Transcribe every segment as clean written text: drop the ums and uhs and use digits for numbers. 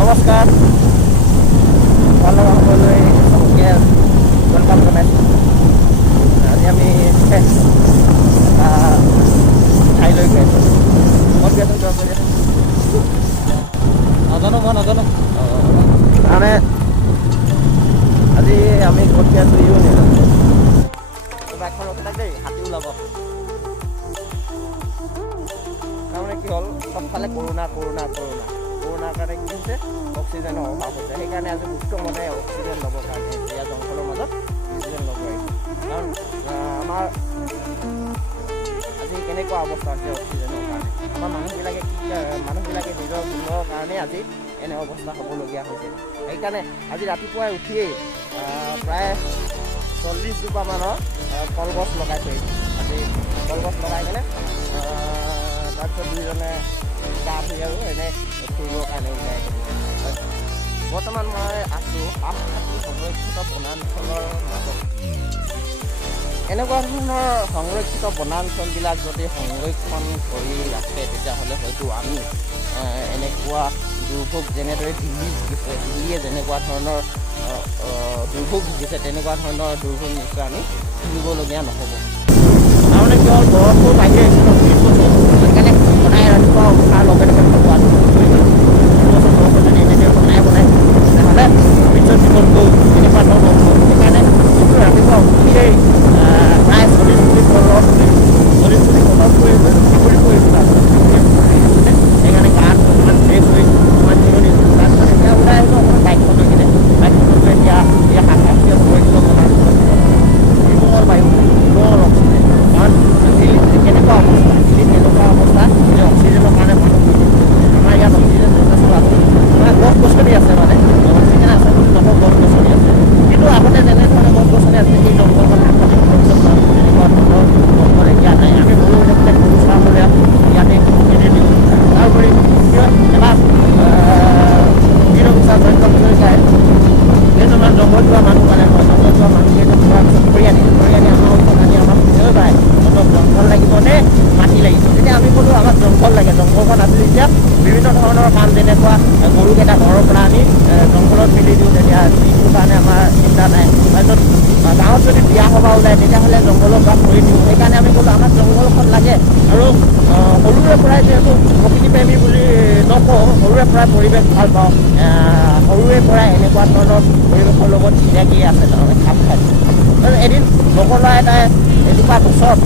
নমস্কাৰ, সকলোলৈ চবকে ৱেলকাম জনাইছোঁ। আজি আমি ঠাইলৈ গৈ আছোঁ। ক'ত গৈ আছোঁ নাজানো, মই নাজানো। মানে আজি আমি ক'ত গৈ আছোঁ ইও নাজানো। বাইকখন ৰখি থাক দেই, হাতী ওলাব। তাৰমানে কি হ'ল, চবফালে কৰোণাৰ কাৰণে কি হৈছে, অক্সিজেনৰ অভাৱ হৈছে। সেইকাৰণে আজি মুক্ত মনে অক্সিজেন ল'বৰ কাৰণে এতিয়া জংঘলৰ মাজত অক্সিজেন ল'ব আহিছোঁ। কাৰণ আমাৰ আজি কেনেকুৱা অৱস্থা হৈছে অক্সিজেনৰ কাৰণে, আমাৰ মানুহবিলাকে নিজৰ ভুলৰ কাৰণে আজি এনে অৱস্থা হ'বলগীয়া হৈছে। সেইকাৰণে আজি ৰাতিপুৱাই উঠিয়েই প্ৰায় 40 জোপামানৰ কলগছ লগাই থৈ আহিছোঁ। আজি কলগছ লগাই কিনে তাৰপিছত দুইজনে গা ধুই আৰু এনেই ফুৰিবৰ কাৰণে ওলাই আহিছোঁ। বৰ্তমান মই আছোঁ হাতী সংৰক্ষিত বনাঞ্চলৰ মাজত। এনেকুৱা ধৰণৰ সংৰক্ষিত বনাঞ্চলবিলাক যদি সংৰক্ষণ কৰি ৰাখে, তেতিয়াহ'লে হয়তো আমি এনেকুৱা দুৰ্ভোগ যেনেদৰে দিল্লীয়ে যেনেকুৱা ধৰণৰ দুৰ্ভোগ ভুগিছে, তেনেকুৱা ধৰণৰ দুৰ্ভোগ নিশ্চয় আমি ভুগিবলগীয়া নহ'ব। তাৰমানে কি হ'ল, গৰমটো বাঢ়ি আহিছে ন, সেইকাৰণে সদায় ৰাতিপুৱা উঠাৰ লগে লগে বৰষুণ যদি এনেকৈ বনাই তেতিয়াহ'লে ভৱিষ্যত জীৱনটো এনেকুৱা ধৰণৰ হ'ব। সেইকাৰণে ৰাতিপুৱা উঠিয়েই প্ৰায় 40 মিনিট বতৰত পৰিছে, চাকৰি কৰিছোঁ। সেইকাৰণে গাত অকণমান ফ্ৰেছ হৈ অকণমান জিৰণি দিছোঁ। তাৰপিছত এতিয়া ওলাই আহিলোঁ অকণমান বাইকখন লৈ কিনে। বাইকখনতো এতিয়া এই সাতশীয় সংৰক্ষিত বনাঞ্চলত নিৰ্মল বায়ু, নিৰ্মল অক্সিজেন। কাৰণ দিল্লীত কেনেকুৱা অৱস্থা, যে অক্সিজেনৰ কাৰণে মানুহ আমাৰ ইয়াত অক্সিজেন যথেষ্ট আছে, মানে গছ গছনি আছে, মানে অক্সিজেন আছে বুলি নকওঁ, গছ গছনি আছে। কিন্তু আগতে যেনেধৰণে গছ গছনি আছে, সেই জংঘলখন নাথাকে। তেনেকুৱা ধৰণৰ জংঘল এতিয়া নাই। আমি সৰু হৈ থাকোঁতে গৰু চৰাবলৈ ইয়াতে এৰি দিওঁ। তাৰোপৰি এবাৰ বীৰবিচাৰ জয়ন্ত হাজৰিকাই কেইজনমান জংঘল যোৱা মানুহ মানে জংঘল যোৱা মানুহকেইজন যোৱাৰ পিছত ধৰি আনি আমাৰ ওচৰত আনি আমাক সুধিবলৈ পায়, অলপ জংঘল লাগিব নে মাটি লাগিব। তেতিয়া আমি ক'লোঁ আমাক জংঘল লাগে। জংঘলখন আছিল এতিয়া বিভিন্ন ধৰণৰ কাম, যেনেকুৱা গৰুকেইটা ঘৰৰ পৰা আনি জংঘলত মেলি দিওঁ, তেতিয়া যিটোৰ কাৰণে আমাৰ চিন্তা নাই। তাৰপিছত গাঁৱত যদি বিয়া সভা ওলায়, তেতিয়াহ'লে জংঘলৰ পৰা কৰি দিওঁ। সেইকাৰণে আমি ক'লোঁ আমাক জংঘলখন লাগে। আৰু সৰুৰে পৰাই যিহেতু প্ৰকৃতিপ্ৰেমী বুলি নকওঁ, সৰুৰে পৰাই পৰিৱেশ ভাল পাওঁ, সৰুৰে পৰাই এনেকুৱা ধৰণৰ পৰিৱেশৰ লগত চিনাকি আছে, তাৰমানে খাপ খাইছোঁ। এদিন লগৰ ল'ৰা এটাই এজোপা গছত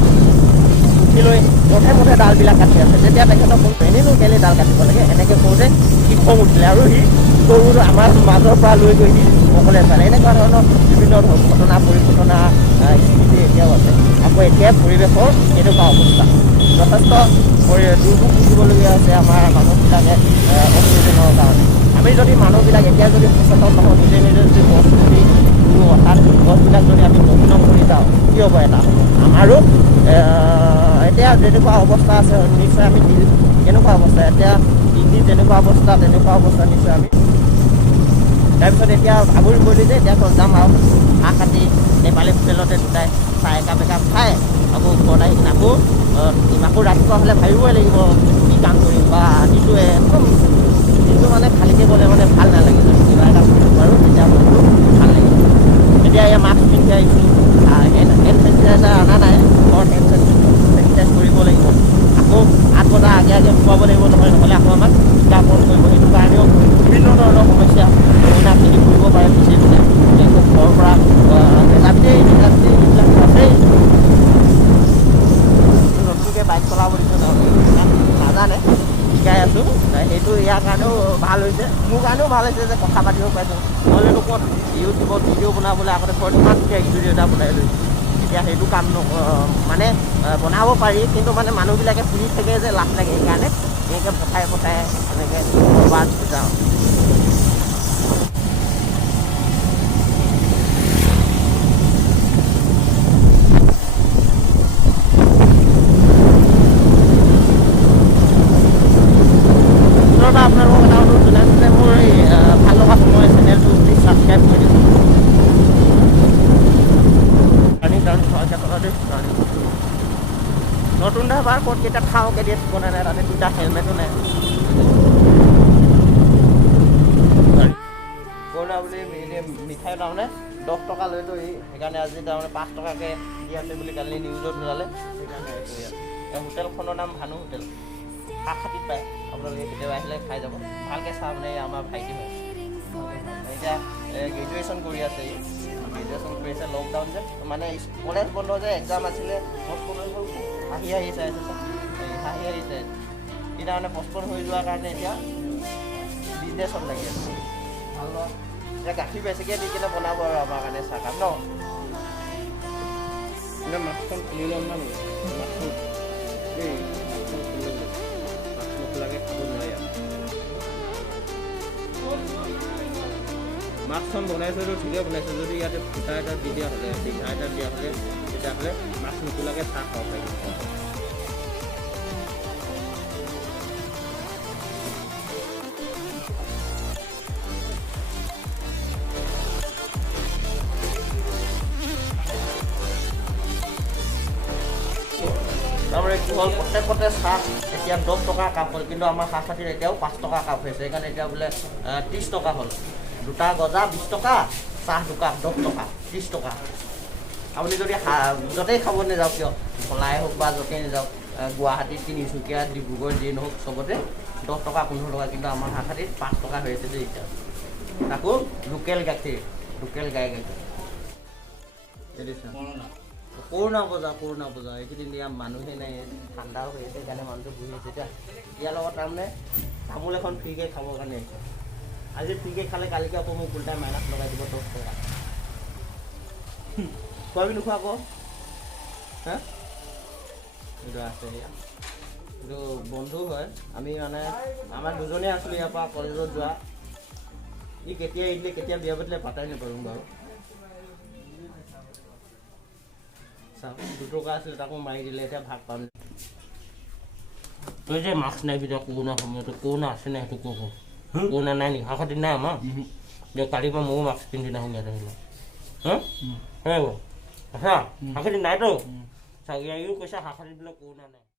উঠি লৈ প্ৰথমতে ডালবিলাক কাটি আছে। তেতিয়া তেখেতক কৈছোঁ এনেইনো কেলৈ ডাল কাটিব লাগে, এনেকৈ কওঁতে সি খং উঠিলে আৰু সি গৰুটো আমাৰ মাজৰ পৰা লৈ গৈ সি অকলে চালে। এনেকুৱা ধৰণৰ বিভিন্ন ঘটনা পৰিঘটনা স্মৃতি এতিয়াও আছে। আকৌ এতিয়া পৰিৱেশৰ এনেকুৱা অৱস্থা, যথেষ্ট দুৰ্ভোগ ভুগিবলগীয়া হৈছে আমাৰ মানুহবিলাকে অক্সিজেনৰ কাৰণে। আমি যদি মানুহবিলাক এতিয়া যদি সচেতন নহওঁ, নিজে যদি গছ পুলি ৰুওঁ, অৰ্থাৎ গছবিলাক যদি আমি নতুন কৰি যাওঁ, কি হ'ব? এটা আমাৰো এতিয়া যেনেকুৱা অৱস্থা আছে, নিশ্চয় আমি কেনেকুৱা অৱস্থা, এতিয়া দিল্লী যেনেকুৱা অৱস্থা নিশ্চয় আমি। তাৰপিছত এতিয়া ভাগৰি পৰিলোঁ যে এতিয়া যাম আৰু হাঁহ কাটি নেপালী হোটেলতে দুটাই চাহ একাপ খাই আকৌ ঘৰত আহি কিনে আকৌ ৰাতিপুৱা হ'লে ভাবিবই লাগিব কি কাম কৰিম, বা দিনটোৱে একদম দিনটো মানে খালীকৈ গ'লে মানে ভাল নালাগে। যদি কিবা এটা কৰিব পাৰোঁ তেতিয়া মনটো ভাল লাগিব। এতিয়া এয়া মাস্ক পিন্ধি আহিছোঁ, হেণ্ড চেনিটাইজাৰ অনা নাই, ঘৰত হেণ্ড চেনিটাইজ কৰিব লাগিব। আকৌ 8 বজাৰ আগে খোৱাব লাগিব, নহ'লে আকৌ আমাক জ্ঞাপন কৰিব। সেইটো কাৰণেও বিভিন্ন ধৰণৰ সমস্যা কইনাখিনি কৰিব পাৰে পিছে পিছে। আকৌ ঘৰৰ পৰা এইবিলাক আছেই। নতুনকৈ বাইক চলাব দিছোঁ, নাজানে, শিকাই আছোঁ। সেইটো ইয়াৰ কাৰণেও ভাল হৈছে, মোৰ কাৰণেও ভাল হৈছে যে কথা পাতিব পাইছোঁ। নহ'লেতো ক'ত ইউটিউবত ভিডিঅ' বনাবলৈ আগতে ঘৰত ইমান ষ্টুডিঅ' এটা বনাই লৈছোঁ। এতিয়া সেইটো কাম মানে বনাব পাৰি, কিন্তু মানে মানুহবিলাকে শুনি থাকে যে লাভ লাগে। সেইকাৰণে এনেকৈ পঠাই এনেকৈ বাদ যাওঁ। আপোনালোকক এটা অনুৰোধ জনাইছোঁ যে মোৰ এই ভাল লগা সময় চেনেলটো প্লিজ ছাবস্ক্ৰাইব কৰি দিছোঁ। নতুন ধাবাৰ ক'ত কেইটা খাওঁ কেতিয়া ঠিকনা নাই, তাতে 2টা হেলমেটো নাই। মিঠাই তাৰমানে 10 টকা লৈতো সেইকাৰণে আজি তাৰমানে 5 টকাকৈ দি আছে বুলি কালি নিউজত ওলালে সেইকাৰণে হোটেলখনৰ নাম ভানু হোটেল কাষাতিত পায় আপোনালোকে কেতিয়াবা আহিলে খাই যাব ভালকৈ চাহ মানে আমাৰ ভাইটি হয় এতিয়া গ্ৰেজুৱেশ্যন কৰি আছে গ্ৰেজুৱেশ্যন কৰি আছে লকডাউন যে মানে কলেজ বন্ধ যে এক্সাম আছিলে পষ্টপন হৈ গ'ল আহি চাই আছে আহি চাই এতিয়া মানে পষ্টপন হৈ যোৱাৰ কাৰণে এতিয়া বিজনেছত লাগি আছে ভাল লওক এতিয়া গাখীৰ বেছিকৈ দি কিনে বনাব আৰু আমাৰ কাৰণে চাহকাপ ন এতিয়া মাছখন খুলি ল'ম না মাছখন এই মাছখন খুলি ল'ম মাছ নোখোলাকৈ খাব নোৱাৰি আৰু মাছখন বনাইছোঁ ঠিকে বনাইছোঁ যদি ইয়াতে ফুটা এটা দি দিয়া হ'লে পিঠা এটা দিয়া হ'লে তেতিয়াহ'লে মাছ নোখোলাকৈ চাহ খাব পাৰিম তাৰমানে কি হ'ল প্ৰত্যেকতে চাহ এতিয়া 10 টকা কাপ হ'ল কিন্তু আমাৰ সাতষাঠিত এতিয়াও 5 টকা কাপ হৈছে সেইকাৰণে এতিয়া বোলে 30 টকা হ'ল দুটা গজা 20 টকা চাহ দুকাপ 10 টকা 30 টকা আপুনি যদি য'তেই খাব নাযাওক কিয় ভলাই হওক বা য'তেই নাযাওক গুৱাহাটী তিনিচুকীয়া ডিব্ৰুগড় যিয়ে নহওক চবতে 10 টকা 15 টকা কিন্তু আমাৰ সাতষাঠিত 5 টকা হৈ আছে যে এতিয়া তাকো লোকেল গাখীৰ লোকেল গাই গাখীৰ কৰোণা বজা এইকেইদিন ইয়াৰ মানুহে নাই ঠাণ্ডাও হৈ আছে সেইকাৰণে মানুহটো বহি আছে এতিয়া ইয়াৰ লগত তাৰমানে তামোল এখন ফ্ৰীকৈ খাবৰ কাৰণে আহিছে আজি ফ্ৰীকৈ খালে কালিকৈ আকৌ মোক উল্টাই মাইনাছ লগাই দিব 10 টকা খোৱাবি নোখোৱা আকৌ হা এইটো আছে এয়া এইটো বন্ধু হয় আমি মানে আমাৰ দুজনেই আছিলোঁ ইয়াৰ পৰা কলেজত যোৱা ই কেতিয়া এৰিলে কেতিয়া বিয়া পাতিলে পাতাই নাপাৰোঁ বাৰু 2 টকা আছিলে তাকো মাৰি দিলে এতিয়া ভাগ পাম তই যে মাস্ক নাই ভিতৰত কৰোণা সময়তো কৰোণা আছে নাই সেইটো ক'ব কৰোণা নাই নেকি সাতষাঠিত নাই আমাৰ কালিৰ পৰা ময়ো মাস্ক পিন্ধি নাহোঁ ইয়াত আহিলে আচ্ছা সাতষাঠিত নাইতো চাগে কৈছে সাতষাঠিত বোলে কৰোণা নাই